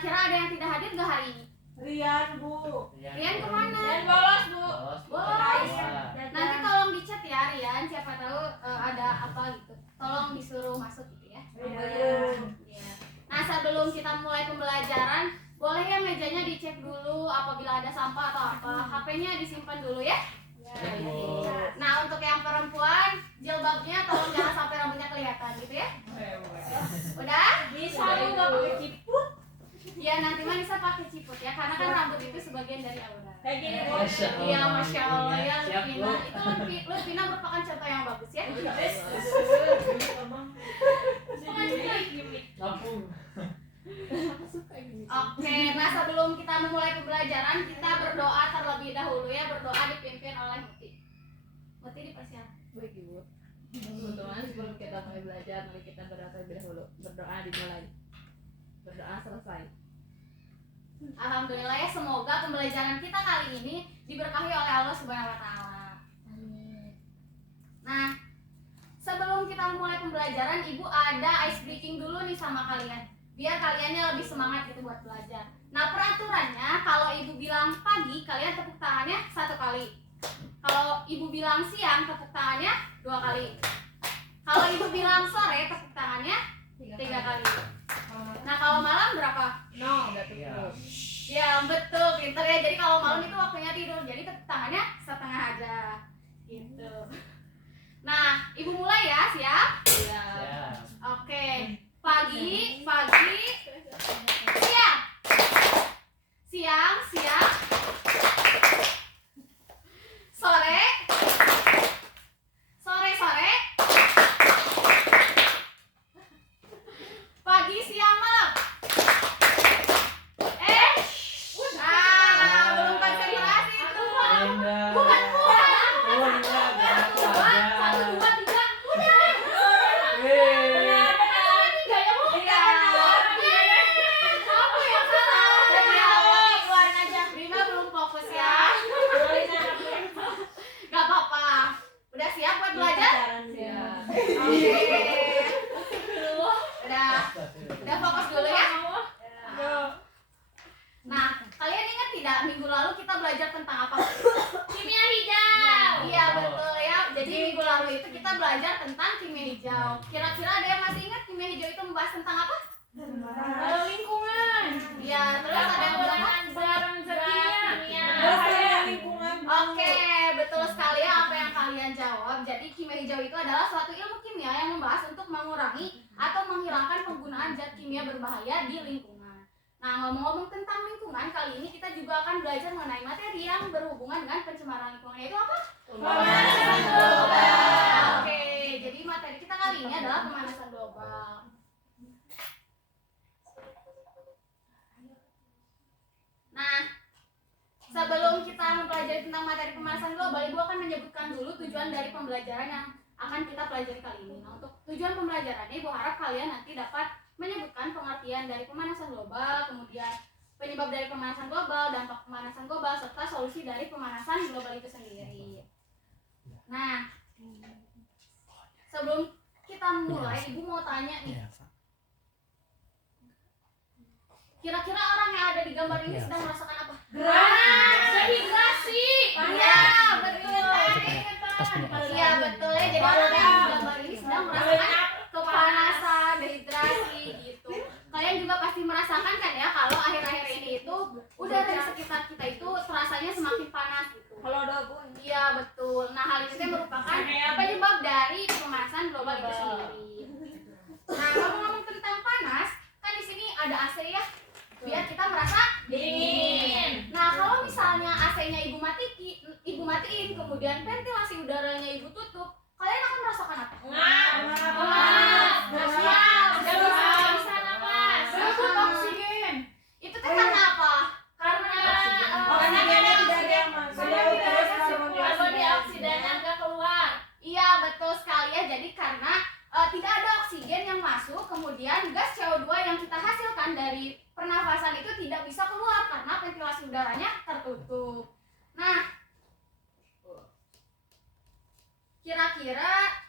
kira-kira ada yang tidak hadir nggak hari ini? Rian, Bu. Rian kemana? Rian bolos, Bu. Bolos. Nanti tolong dicat ya Rian, siapa tahu ada apa gitu. Tolong disuruh masuk gitu ya. Iya. Nah, sebelum kita mulai pembelajaran, boleh ya mejanya dicek dulu apabila ada sampah atau apa. HP-nya disimpan dulu ya. Nah, untuk yang perempuan, jilbabnya tolong jangan sampai rambutnya kelihatan gitu ya. Udah? Bisa lu nggak pakai ciput? Ya, nanti mah bisa pakai ciput ya, karena kan rambut itu sebagian dari aura. Kayak gini, Bu. Iya, Masya Allah ya, Lutfina. Itu Lutfina merupakan contoh yang bagus ya. Oke, nah sebelum kita memulai pembelajaran, kita berdoa terlebih dahulu ya. Berdoa dipimpin oleh Muti. Muti dipersilakan. Baik Ibu. Teman-teman, sebelum kita mulai belajar, mari kita berdoa terlebih dahulu. Berdoa dimulai. Berdoa selesai. Alhamdulillah ya, semoga pembelajaran kita kali ini diberkahi oleh Allah Subhanahu wa taala. Nah, sebelum kita memulai pembelajaran, Ibu ada ice breaking dulu nih sama kalian. Biar kaliannya lebih semangat gitu buat belajar. Nah, peraturannya kalau Ibu bilang pagi, kalian tepuk tangannya 1 kali. Kalau Ibu bilang siang, tepuk tangannya 2 kali. Kalau Ibu bilang sore, tepuk tangannya 3 kali. Nah, kalau malam berapa? No, udah cukup. Ya, betul, pinter ya. Jadi kalau malam itu waktunya tidur. Jadi tepuk tangannya setengah aja. Gitu. Nah, Ibu mulai ya, siap? Siap. Oke. Pagi, siang. Siang. Sore. Pagi, siang, malam. Belum konsentrasi itu. Bukan. 1, 2, 3. Udah. Benar. Tiga ya, Bu? Iya. Aku yang salah. Keluarin aja. Rina belum fokus ya. Gak apa-apa. Udah siap buat belajar? Siap. Oke. Udah fokus dulu ya. Nah, kalian ingat tidak minggu lalu kita belajar tentang apa? Kimia hijau. Iya, betul ya. Jadi minggu lalu itu kita belajar tentang kimia hijau. Kira-kira ada yang masih ingat kimia hijau itu membahas tentang apa? Lingkungan. Iya, terus ada yang bilang Barang kimia. Lingkungan. Oke, betul sekali ya apa yang kalian jawab. Jadi kimia hijau itu adalah suatu ilmu kimia yang membahas untuk mengurangi atau menghilangkan penggunaan zat kimia berbahaya di lingkungan. Nah, ngomong-ngomong tentang lingkungan, kali ini kita juga akan belajar mengenai materi yang berhubungan dengan pencemaran lingkungan. Yaitu apa? Pemanasan global. Oke, jadi materi kita kali ini adalah pemanasan global. Nah, sebelum kita mempelajari tentang materi pemanasan global, Ibu akan menyebutkan dulu tujuan dari pembelajaran yang akan kita pelajari kali ini. Nah, untuk tujuan pembelajarannya, Ibu harap kalian nanti dapat menyebutkan pengertian dari pemanasan global, kemudian penyebab dari pemanasan global, dampak pemanasan global, serta solusi dari pemanasan global itu sendiri. Nah, sebelum kita mulai, Ibu mau tanya nih. Kira-kira orang yang ada di gambar ini sedang merasakan apa? Dehidrasi. Iya, betul. Iya, betul ya. Jadi orang yang di gambar ini sedang merasakan kepanasan, dehidrasi gitu. Kalian juga pasti merasakan kan ya kalau akhir-akhir ini itu udara di sekitar kita itu terasanya semakin panas gitu. Kalau ada Bu. Iya, betul. Nah, hal itu merupakan penyebab dari pemanasan global itu sendiri. Nah, ngomong-ngomong tentang panas, kan di sini ada AC ya. Biar kita merasa dingin. Nah, kalau misalnya AC-nya Ibu matiin, kemudian ventilasi udaranya Ibu tutup, kalian akan merasakan apa? Nggak bisa napas. Cukup oksigen. Itu kan karena apa? Karena karbon dioksidanya nggak keluar. Iya, betul sekali ya. Jadi karena tidak ada oksigen yang masuk, kemudian gas CO2 yang kita hasilkan dari pernafasan itu tidak bisa keluar karena ventilasi udaranya tertutup. Nah, kira-kira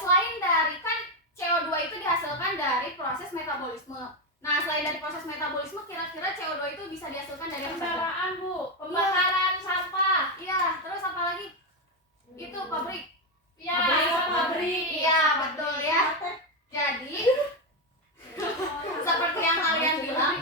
selain dari kan CO2 itu dihasilkan dari proses metabolisme. Nah, selain dari proses metabolisme, kira-kira CO2 itu bisa dihasilkan dari apa saja? Kendaraan, Bu. Pembakaran sampah. Iya, terus apa lagi? Itu pabrik. Ya, Pabrik. Iya, betul ya. Jadi seperti yang kalian bilang,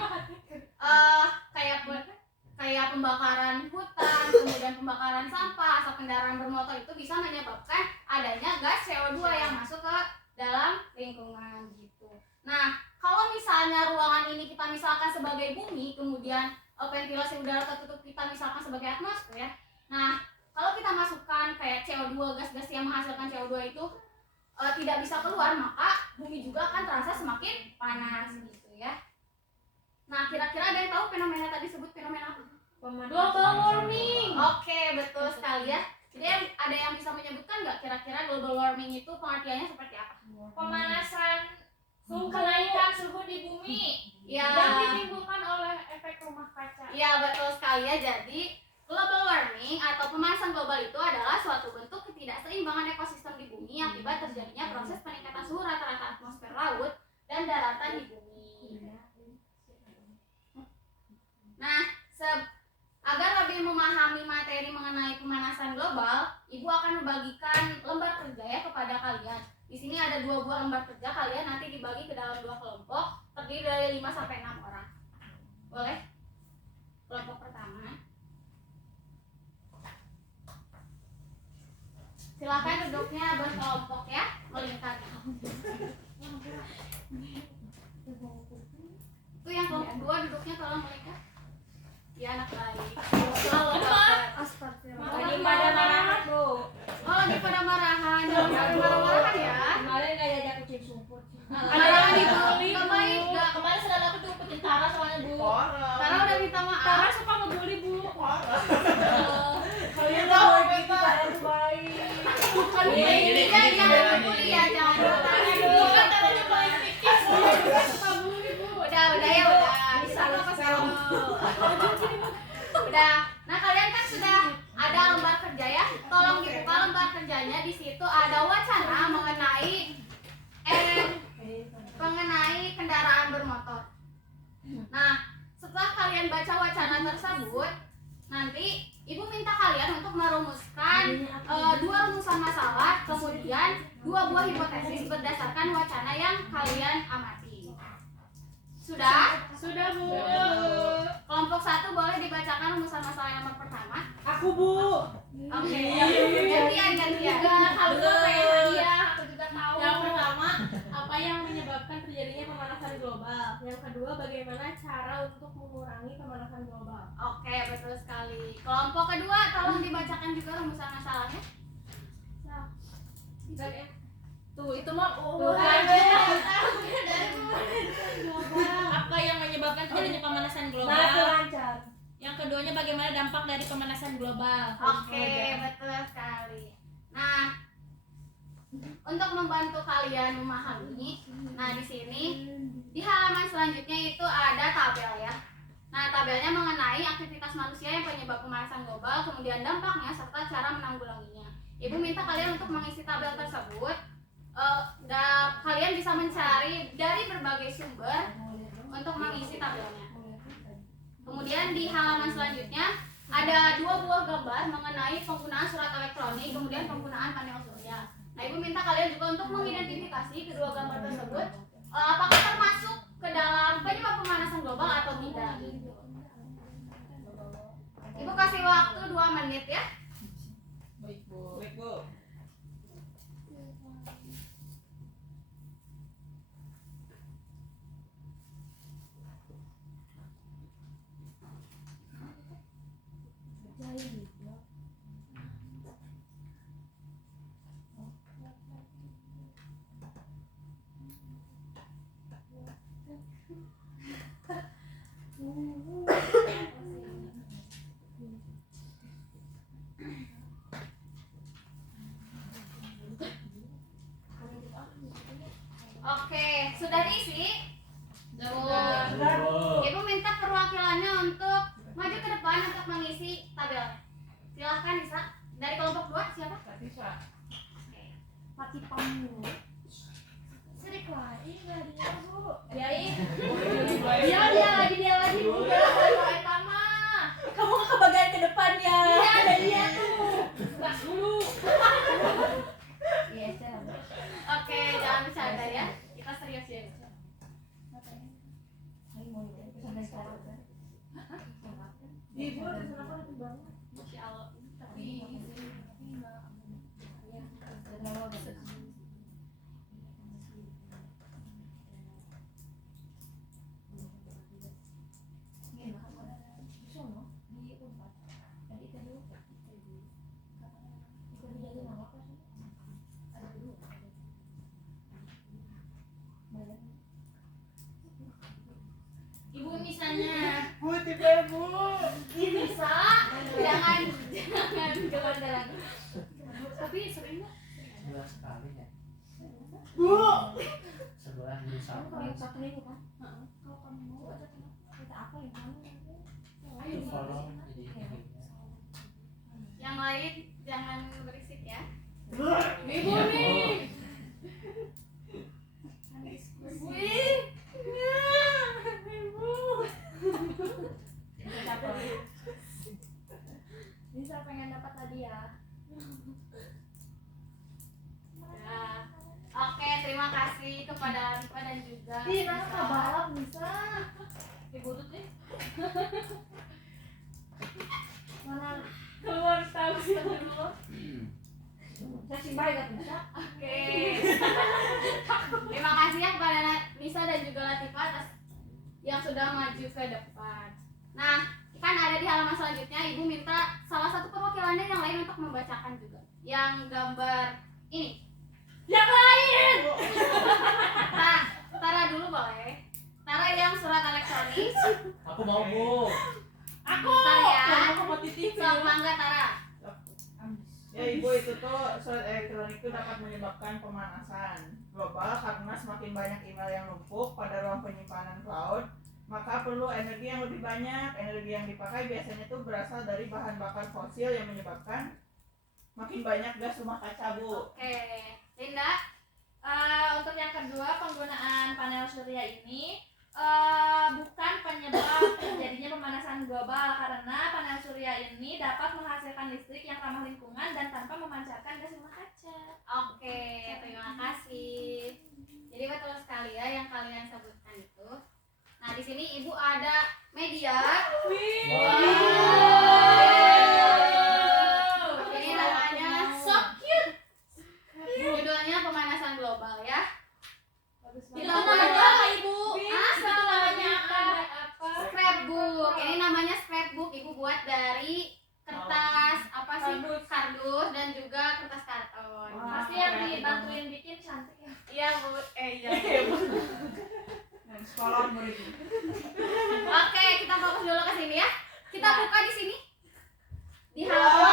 kayak pembakaran hutan, kemudian pembakaran sampah, asap kendaraan bermotor itu bisa menyebabkan adanya gas CO2 yang masuk ke dalam lingkungan gitu. Nah, kalau misalnya ruangan ini kita misalkan sebagai bumi, kemudian ventilasi udara tertutup kita misalkan sebagai atmosfer. Nah, kalau kita masukkan kayak CO2, gas-gas yang menghasilkan CO2 itu tidak bisa keluar, maka bumi juga akan terasa semakin panas gitu ya. Nah, kira-kira ada yang tahu fenomena tadi sebut fenomena apa? Global warming. Oke, betul sekali ya. Jadi ada yang bisa menyebutkan nggak kira-kira global warming itu pengertiannya seperti apa? Pemanasan kenaikan suhu di bumi Ya, yang ditimbulkan oleh efek rumah kaca. ya betul sekali ya. Jadi global warming atau pemanasan global itu adalah suatu bentuk ketidakseimbangan ekosistem di bumi akibat terjadinya proses peningkatan suhu rata-rata atmosfer laut dan daratan di bumi. Nah, agar lebih memahami materi mengenai pemanasan global, Ibu akan membagikan lembar kerja ya kepada kalian. Di sini ada 2 buah lembar kerja, kalian nanti dibagi ke dalam 2 kelompok, terdiri dari 5 sampai 6 orang. Boleh? Kelompok pertama. Silakan duduknya berkelompok ya, melingkar. Itu yang kelompok 2 duduknya tolong melingkar. Ya, anak baik. Selalu dapat. Lagi pada marahan, Bu. Oh, lagi pada marahan. Jangan sampai marah-marahan ya. Kemarin nggak diajak kucing sumput. Ada yang dibully. Gak baik, gak. Kemarin sudah aku diumpetin Tara soalnya, Bu. Karena udah minta maaf. Tara suka ngebully, Bu. Kalian tahu gitu, kalian baik. Ini jangan dibully ya, jangan dibully. Bukan Taranya baik tipis. Suka bully, Bu. Udah ya, udah. Bisa apa sekarang? Udah. Nah, kalian kan sudah ada lembar kerja ya. Tolong dibuka lembar kerjanya. Di situ ada wacana mengenai kendaraan bermotor. Nah, setelah kalian baca wacana tersebut, nanti Ibu minta kalian untuk merumuskan 2 rumusan masalah, kemudian 2 buah hipotesis berdasarkan wacana yang kalian amati. Sudah? Sudah, Bu. Kelompok 1 boleh dibacakan rumusan masalah yang nomor pertama. Aku, Bu. Oke. Gantian. Kalau kayak dia, aku juga tahu. Yang pertama, apa yang menyebabkan terjadinya pemanasan global? Yang kedua, bagaimana cara untuk mengurangi pemanasan global? Oke, betul sekali. Kelompok kedua tolong dibacakan juga rumusan masalahnya. Tuh, itu mah Apa yang menyebabkan terjadinya pemanasan global? lancar. Yang keduanya bagaimana dampak dari pemanasan global? Oke, betul sekali. Nah, untuk membantu kalian memahami, nah di sini di halaman selanjutnya itu ada tabel ya. Nah, tabelnya mengenai aktivitas manusia yang penyebab pemanasan global, kemudian dampaknya serta cara menanggulanginya. Ibu minta kalian untuk mengisi tabel tersebut. Kalian bisa mencari dari berbagai sumber untuk mengisi tabelnya. Kemudian di halaman selanjutnya ada 2 buah gambar mengenai penggunaan surat elektronik, kemudian penggunaan panel surya. Nah, Ibu minta kalian juga untuk mengidentifikasi kedua gambar tersebut, apakah termasuk ke dalam penyebab pemanasan global atau tidak. Ibu kasih waktu 2 menit ya. Baik, Bu. Oke, sudah diisi? Sudah. Ibu minta perwakilannya untuk maju ke depan untuk mengisi tabelnya. Silahkan Nisa. Dari kelompok 2 siapa? Bisa. Oke. Mati pamu. Sirik lagi, Bu. Cie. Ibu ada kenapa lebih banget? Masya Allah. Tapi Ibu misalnya Bu, tipe Bu. bisa jangan keluar dalam. Tapi sering nggak? Sebulan sekali ya. Bu. Sebulan berusaha. Kalau kamu mau ada kita apa yang kamu Itu follow jadi IG-nya. yang lain jangan berisik ya. Bu. Ibu Iya, nih. Wih. Bisa pengen dapat hadiah. Ya. Oke, terima kasih kepada Alifa dan juga Nisa. bisa. Ibu tuh nih. Mana? Keluar tahu dulu. Kasih baik gak bisa? Oke. Terima kasih ya kepada Nisa dan juga Latifa atas yang sudah maju ke depan. Nah, kan ada di halaman selanjutnya Ibu minta salah satu perwakilannya yang lain untuk membacakan juga. Yang gambar ini. Yang lain. Nah, Tara dulu boleh. Tara yang surat elektronik. Aku mau Bu. Aku. Bentar ya. Kamu kompetitif. Sok mangga Tara. Ya Ibu, itu tuh surat elektronik itu dapat menyebabkan pemanasan global karena semakin banyak email yang numpuk pada ruang penyimpanan cloud, maka perlu energi yang lebih banyak. Energi yang dipakai biasanya tuh berasal dari bahan bakar fosil yang menyebabkan makin banyak gas rumah kaca, Bu. Oke, Linda. Untuk yang kedua, penggunaan panel surya ini bukan penyebab terjadinya pemanasan global karena panel surya ini dapat menghasilkan listrik yang ramah lingkungan dan tanpa memancarkan gas rumah kaca. Oke, terima kasih. Jadi betul sekali ya yang kalian sebutkan itu. Nah, di sini Ibu ada media. Ini namanya so cute. Judulnya pemanasan global ya. Itu namanya apa, Ibu? Itu namanya apa? Scrapbook. Ini namanya scrapbook. Ibu buat dari kertas apa sih? Kardus dan juga kertas karton. Wah, Pasti yang dibantuin bikin cantik ya. Iya, Bu. Iya. Yang sekolah murid. Oke, kita fokus dulu ke sini ya. Kita buka di sini. Di halaman.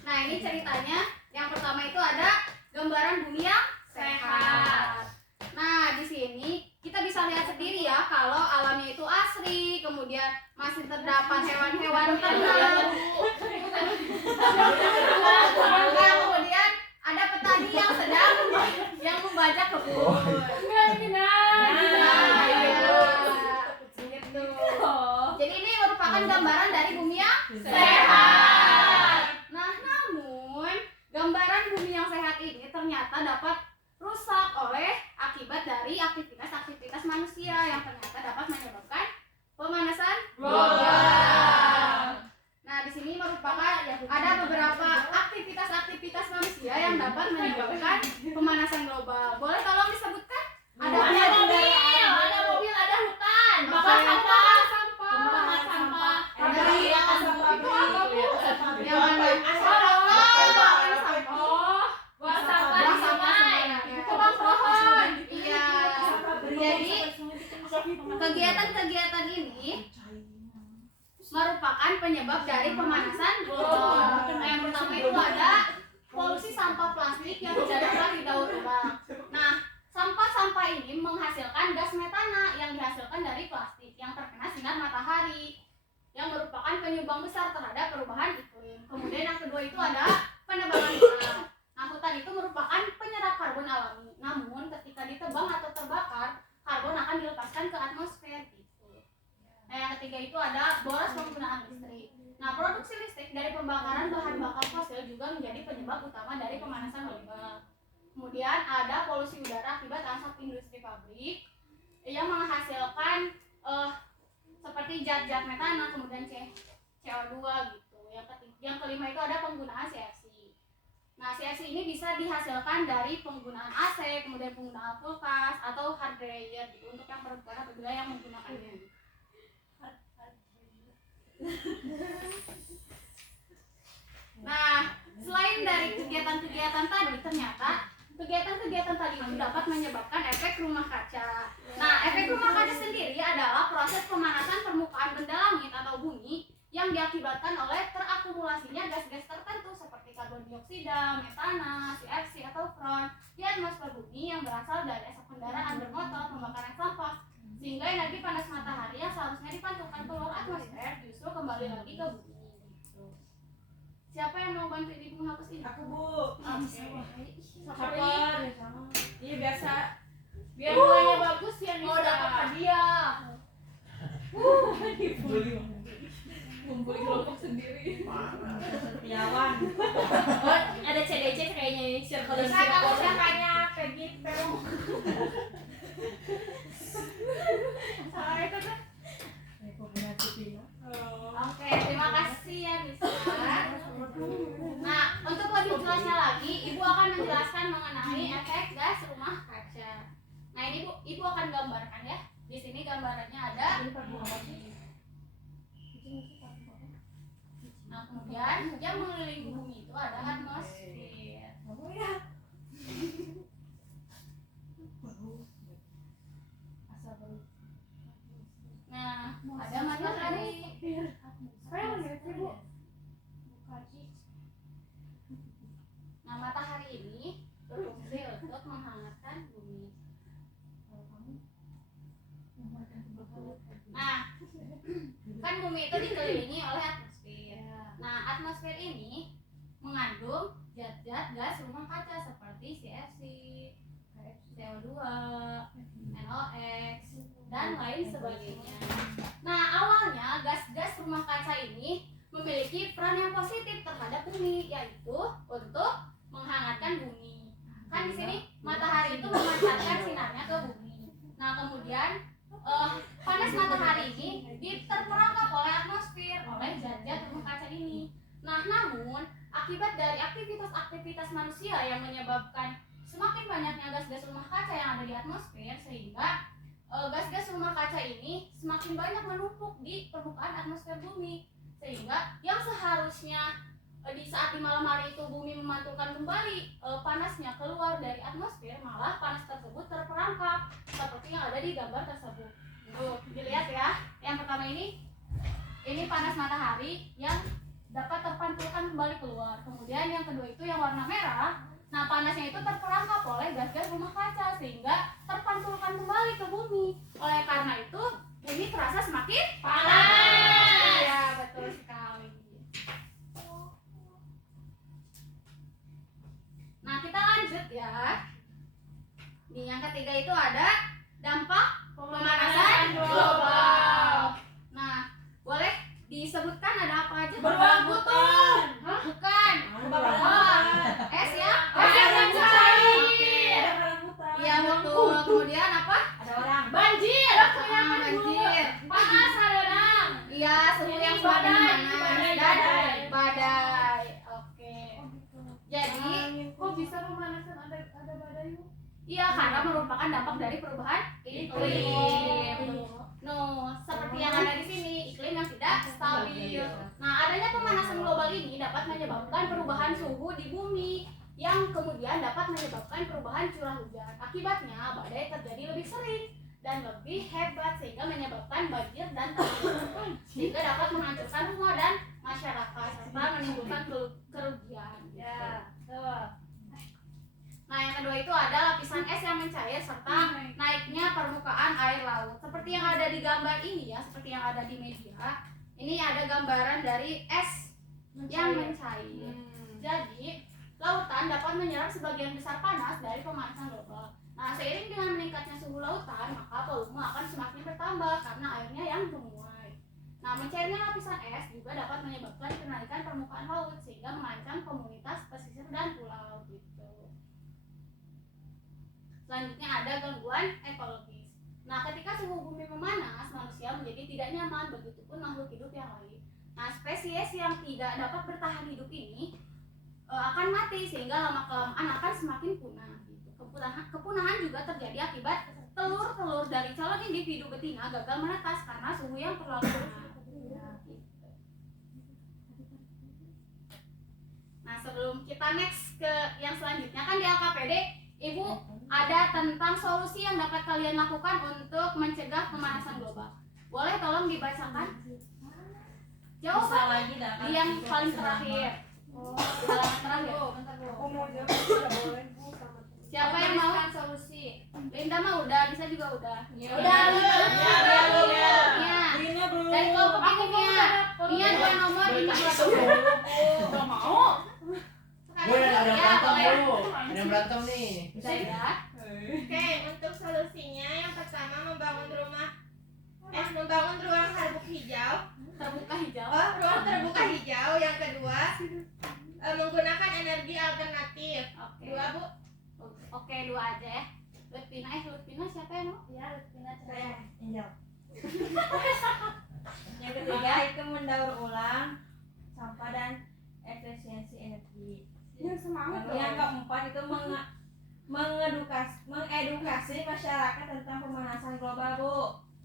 Nah, ini ceritanya. Yang pertama itu ada gambaran bumi yang sehat. Nah, di sini kita bisa lihat sendiri ya kalau alamnya itu asri, kemudian masih terdapat hewan-hewan ternak. Nah, kemudian ada petani yang sedang membajak kebun. Gitu. Jadi ini merupakan gambaran dari bumi yang sehat. Nah, namun gambaran bumi yang sehat ini ternyata dapat rusak oleh akibat dari aktivitas manusia yang ternyata dapat menyebabkan pemanasan global. Nah, di sini merupakan ada beberapa aktivitas manusia yang dapat menyebabkan pemanasan global. Boleh tolong disebutkan? Ada mobil, ada hutan. Bakar sampah. Bakar sampah. Pabrik. Itu apa, Bu? Yang mana? Buang sampah Buang di sampah sungai. sebenarnya. Tebang pohon. Iya. Jadi kegiatan-kegiatan ini merupakan penyebab dari pemanasan global. Nah, yang pertama itu ada polusi sampah plastik yang terjadi di daur ulang. Nah, sampah-sampah ini menghasilkan gas metana yang dihasilkan dari plastik yang terkena sinar matahari yang merupakan penyumbang besar terhadap perubahan iklim. Kemudian yang kedua itu ada penebangan hutan. Nah, hutan itu merupakan penyerap karbon alami. Namun ketika ditebang atau terbakar, karbon akan dilepaskan ke atmosfer gitu. Nah, yang ketiga itu ada boros penggunaan listrik. Nah, produksi listrik dari pembakaran bahan bakar fosil juga menjadi penyebab utama dari pemanasan global. Kemudian ada polusi udara akibat asap industri pabrik yang menghasilkan seperti zat-zat metana, kemudian CO2 gitu. Yang kelima itu ada penggunaan CFC. Nah, CFC ini bisa dihasilkan dari penggunaan AC, kemudian penggunaan kulkas atau hard dryer gitu untuk yang perempuan apabila yang menggunakannya. Nah, selain dari kegiatan-kegiatan tadi, ternyata kegiatan-kegiatan tadi itu dapat menyebabkan efek rumah kaca. Nah, efek rumah kaca sendiri adalah proses pemanasan permukaan benda langit atau bumi yang diakibatkan oleh terakumulasinya gas-gas tertentu seperti karbon dioksida, metana, CFC atau freon di atmosfer bumi yang berasal dari asap kendaraan bermotor, pembakaran sampah, sehingga energi panas matahari yang seharusnya dipantulkan keluar atmosfer justru kembali lagi ke bumi. Gitu. Siapa yang mau bantu ibu menghapus ini? Aku, Bu. Sabar. Iya biasa. Biar nilainya bagus ya nih. Mau dapat hadiah. Ngumpulin kelompok sendiri. Setiawan. Oh, ada CDC kayaknya nih. Circle Bisa kamu siapanya Peggy Peru. Salah itu kan? Oke, terima kasih ya Nisa. Nah, untuk lebih jelasnya lagi, Ibu akan menjelaskan mengenai efek gas rumah kaca. Nah, ini Ibu akan gambarkan ya. Di sini gambarannya ada. Nah, kemudian yang mengelilingi bumi itu ada atmosfer. Nah, ada matahari. Nah, matahari ini berfungsi untuk menghangatkan bumi. Nah, kan bumi itu dikelilingi oleh atmosfer. Nah, atmosfer ini mengandung zat-zat gas rumah kaca seperti CFC, CO2, NOx, dan lain sebagainya. Nah, awalnya gas-gas rumah kaca ini memiliki peran yang positif terhadap bumi, yaitu untuk menghangatkan bumi. Kan di sini matahari itu memancarkan sinarnya ke bumi. Nah, kemudian panas matahari ini terperangkap oleh atmosfer oleh zat-zat rumah kaca ini. Nah, namun akibat dari aktivitas manusia yang menyebabkan semakin banyaknya gas-gas rumah kaca yang ada di atmosfer, sehingga gas-gas rumah kaca ini semakin banyak menumpuk di permukaan atmosfer bumi, sehingga yang seharusnya di saat di malam hari itu bumi memantulkan kembali panasnya keluar dari atmosfer, malah panas tersebut terperangkap seperti yang ada di gambar tersebut. Tuh, dilihat ya. Yang pertama ini panas matahari yang dapat terpantulkan kembali keluar. Kemudian yang kedua itu yang warna merah. Nah, panasnya itu terperangkap oleh gas-gas rumah kaca sehingga terpantulkan kembali ke bumi. Oleh karena itu, bumi terasa semakin panas. Ya, betul sekali. Nah, kita lanjut ya. Nih, yang ketiga itu ada dampak pemanasan global. Nah, boleh disebutkan ada apa aja? Berangkutan. Hah? Bukan. Es ya? Es yang mencair. Iya, betul. Kemudian apa? Ada orang. Banjir. Banjir. Panas radang. Iya, suhu yang semakin panas dan badai. Oke. Jadi, Kok bisa pemanasan ada badai? iya, karena merupakan dampak dari perubahan iklim. No, seperti yang ada di sini, iklim yang tidak stabil. Nah, adanya pemanasan global ini dapat menyebabkan perubahan suhu di bumi yang kemudian dapat menyebabkan perubahan curah hujan. Akibatnya, badai terjadi lebih sering dan lebih hebat sehingga menyebabkan banjir dan tanah, sehingga dapat menghancurkan rumah dan masyarakat serta menimbulkan kerugian. Ya, betul. Nah, yang kedua itu ada lapisan es yang mencair serta naiknya permukaan air laut. Seperti yang ada di gambar ini ya, seperti yang ada di media. Ini ada gambaran dari es yang mencair. Jadi, lautan dapat menyerap sebagian besar panas dari pemanasan global. Nah, seiring dengan meningkatnya suhu lautan, maka volume akan semakin bertambah karena airnya yang menguap. Nah, mencairnya lapisan es juga dapat menyebabkan kenaikan permukaan laut sehingga mengancam komunitas pesisir dan pulau gitu. Selanjutnya ada gangguan ekologis. Nah, ketika suhu bumi memanas, manusia menjadi tidak nyaman, begitupun makhluk hidup yang lain. Nah, spesies yang tidak dapat bertahan hidup ini akan mati sehingga lama-kelamaan akan semakin punah. Gitu. Kepunahan juga terjadi akibat telur-telur dari calon individu betina gagal menetas karena suhu yang terlalu panas. Nah, sebelum kita next ke yang selanjutnya, kan di LKPD Ibu ada tentang solusi yang dapat kalian lakukan untuk mencegah pemanasan global. Boleh tolong dibacakan? Jawaban lagi dapat yang paling terakhir. Halaman terakhir. Aku mau jawab, tidak boleh Bu sama teman. Siapa yang mau? solusi? Linda mah udah, bisa juga udah. Ya, Udah. Iya. Dirinya belum. Dari kelompok ini Mia. Mia 2 nomor, ini 2 nomor. Gak mau. Bu, ada Ya, berantem boleh. Bu. Ada yang berantem nih. Bisa ya. Oke, untuk solusinya yang pertama membangun ruang terbuka hijau. Terbuka hijau. Ruang terbuka hijau. Yang kedua, menggunakan energi alternatif. Oke. 2 Bu. Oke, 2 aja ya. Lutfina siapa yang mau? Ya, Lutfina Saya cerita. Angel. Yang ketiga itu mendaur ulang sampah dan efisiensi energi. Lalu yang keempat itu mengedukasi masyarakat tentang pemanasan global, Bu.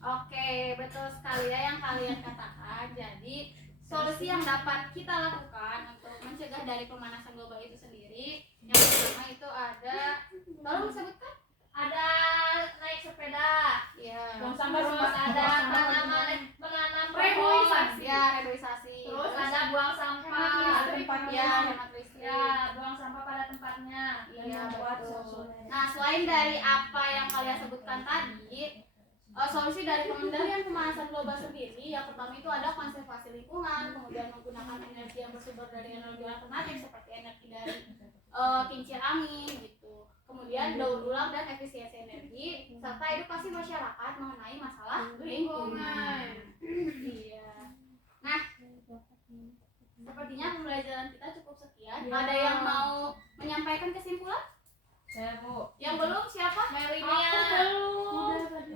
Oke, betul sekali ya yang kalian katakan. Jadi, solusi yang dapat kita lakukan untuk mencegah dari pemanasan global itu sendiri, yang pertama itu ada, tolong disebutkan. Ada naik sepeda. Ya. Buang sampah terus ada menanam Reboisasi. pohon. Ya, reboisasi. Terus ada buang sampah. Ya, hemat listrik. Ya, buang sampah pada tempatnya. Iya, membuat betul. suasana. Nah, selain dari apa yang kalian sebutkan tadi, solusi dari pengendalian pemanasan global sendiri, yang pertama itu ada konservasi lingkungan, kemudian menggunakan energi yang bersumber dari energi alternatif seperti energi dari kincir angin gitu. Kemudian daur ulang dan efisiensi energi serta edukasi masyarakat mengenai masalah lingkungan. Iya. Nah, sepertinya pembelajaran kita cukup sekian. Ya. Ada yang mau menyampaikan kesimpulan? Saya Bu. Yang belum siapa? Melinia. Udah tadi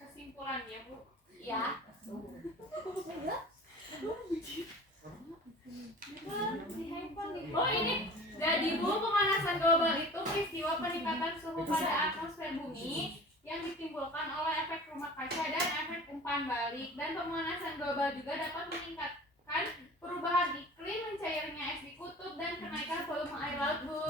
Kesimpulannya, Bu. ya. Oh ini, jadi Bu, pemanasan global itu peristiwa peningkatan suhu pada atmosfer bumi yang ditimbulkan oleh efek rumah kaca dan efek umpan balik, dan pemanasan global juga dapat meningkatkan perubahan iklim, mencairnya es di kutub, dan kenaikan volume air laut, Bu.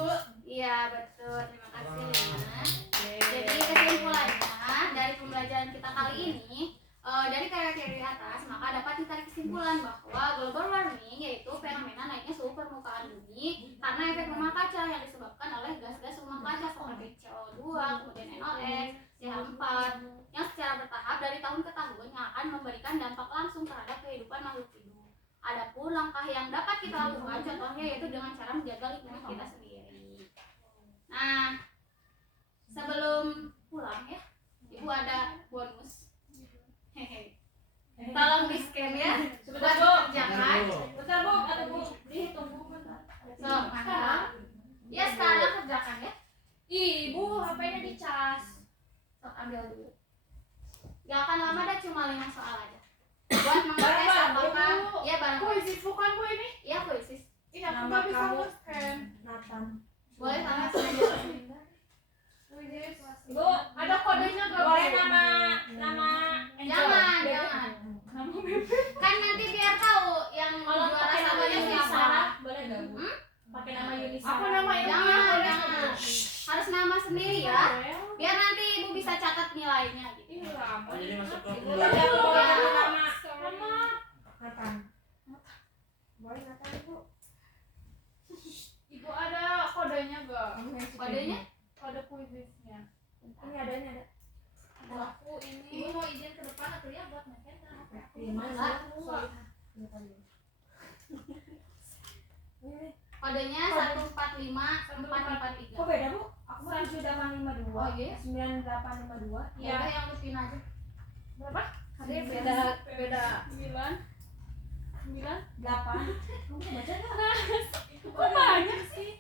Iya betul, terima kasih Lina. Jadi kesimpulannya dari pembelajaran kita kali ini, dari teori atas, maka dapat ditarik kesimpulan bahwa global warming yaitu fenomena naiknya suhu permukaan bumi karena efek rumah kaca yang disebabkan oleh gas-gas rumah kaca seperti CO2, kemudian NOx, CH4 yang secara bertahap dari tahun ke tahun yang akan memberikan dampak langsung terhadap kehidupan makhluk hidup. Adapun langkah yang dapat kita lakukan contohnya yaitu dengan cara menjaga lingkungan kita sendiri. Nah, sebelum pulang ya, Ibu ada bonus. Hehe. Tolong di scan ya. Buat dikerjakan. Bentar, Bu. Atau Bu, dihitung Bu bentar. So, mantap. Ya sekarang kerjakan ya. Ibu, HP-nya dicas. Sok ambil dulu. Gak akan lama dah, cuma 5 soal aja. Buat mengetes apakah ya barang. Kuisis bukan Bu ini? Iya kuisis. Ini aku Nama nggak bisa kamu? nge-scan. Nathan. Boleh sama saja. Kuisis. Bu, Ada kodenya nggak? boleh Bu? nama Jangan. Kan nanti biar tahu yang kalau juara pakai nama satunya Yuni siapa. Sarah, boleh nggak Bu? Hmm? Pakai nama Yuni Aku Sarah. nama ini Jangan, boleh jangan. nggak, Bu? Harus nama sendiri ya. Biar nanti Ibu bisa catat nilainya gitu. Ini lama. Oh, jadi masuk ke Ibu pembelajaran. tidak boleh nama Sama. Nathan. Boleh Nathan Bu? Ibu ada kodenya nggak? Kodenya? Kode kuisisnya. Ini adanya ada. Aku ini. Ibu mau izin ke depan atau ya buat makan? Enggak. Kodenya 145443. Kok beda Bu? Aku mah 7852. Oh, iya? 9852. Ya udah yang Lupin aja. Berapa? Beda 9. 8. Kamu baca nggak? Kok banyak sih?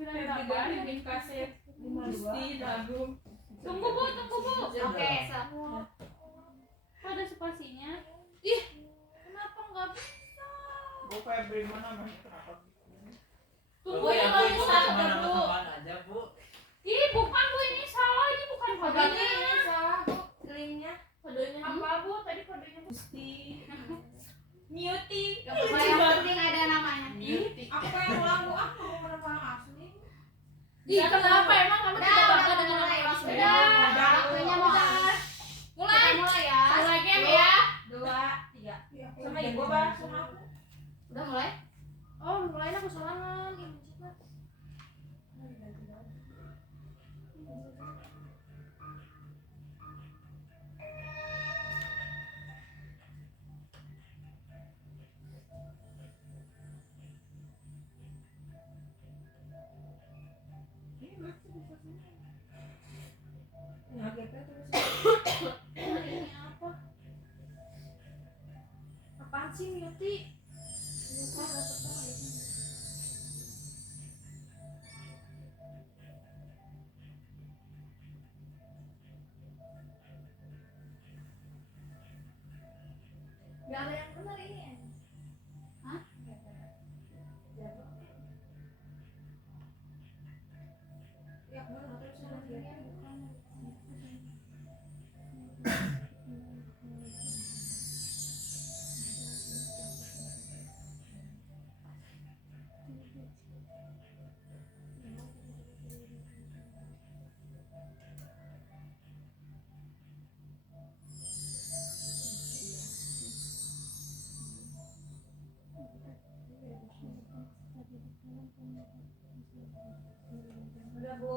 98. bikin kaset 52 lagu. Tunggu Bu. Oke, so. Kok ada spasinya? Ih, kenapa nggak bisa? Bu Febri mana namanya kenapa? Tunggu Bu, ya, Bu, ini Bu, salah cuma Bu. nama-namaan aja, Bu. Ih, bukan Bu, ini salah. Ini bukan kodenya. Ini salah Bu, linknya. Kodenya apa Bu? Tadi kodenya Bu. Beauty. Gak apa-apa, yang penting ada namanya. Aku pengen ulang Bu, aku mau menerbang asli. Ih, kenapa emang kamu tidak bangga dengan mulai. nama kamu? Udah, waktunya mau. Mulai. Kita mulai ya. Mulai game ya. 2, 3. Sama ibu apa? Sama aku. Udah mulai? Oh, mulainya aku sorangan. Ih, mencet. Nah, GP terus. Ini apa? Apaan sih, Beauty? Gak ada yang benar ini. Hah? Ya, benar terus lagi. Udah Bu.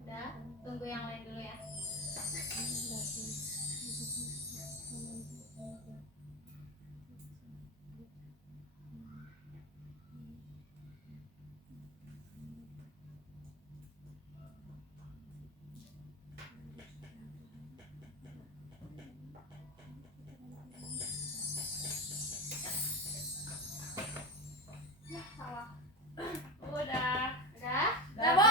Udah, tunggu yang lain dulu ya. Udah. Udah? Udah Bu.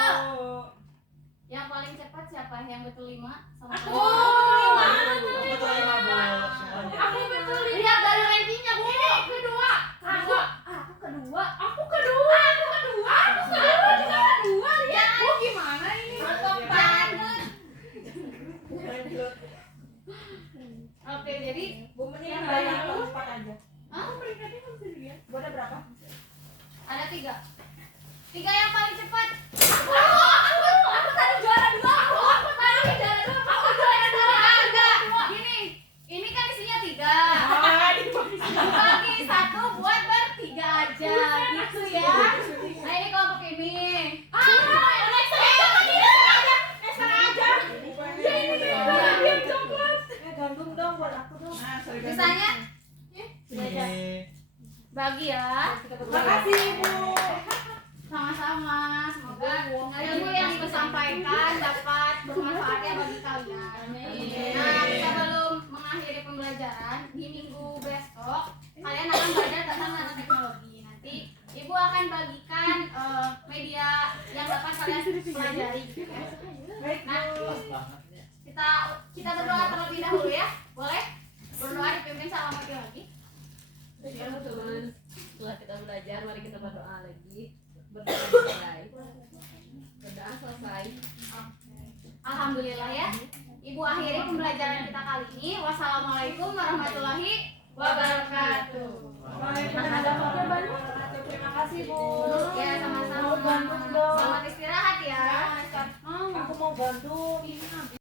Yang paling cepat siapa? Yang betul 5 sama Aku. kamu? Aku tuh lima, Bu, semuanya. Aku betul Lihat dari rankingnya Bu. kedua. Aku kedua. Aku kedua. Lihat Bu, gimana ini? Lanjut. Oke, jadi Bu mending Yang banyak lain. empat aja. hah? Peringkatnya kan bisa dilihat. Bu ada berapa? Ada 3. 3 yang paling cepat. Aku tadi juara 2. Aku tadi juara 2. Aku juara 2. Enggak. Gini, ini kan isinya 3. Ah, dibagi. Bagi 1 buat bertiga aja. Gitu ya. Nah, ini kelompok ini. Gandum dong buat aku dong. Nah, sorry, Sisanya Ini. bagi ya. Makasih Bu. Sama-sama. Semoga ilmu yang ibu sampaikan dapat bermanfaat ya bagi kalian. Nah, sebelum mengakhiri pembelajaran di minggu besok, kalian akan belajar tentang nanoteknologi. Nanti ibu akan bagikan media yang dapat kalian pelajari. Ya. Nah, Pas banget ya. kita berdoa terlebih dahulu ya. Boleh? Berdoa dipimpin sama Mati lagi. Teman-teman, setelah kita belajar, mari kita berdoa lagi. Berdoa selesai. Berdoa selesai. Alhamdulillah ya. Ibu akhiri pembelajaran kita kali ini. Wassalamualaikum warahmatullahi wabarakatuh. Terima kasih Bu. Ya, sama-sama. Mau gandum dong. Selamat istirahat ya. Aku mau gandum.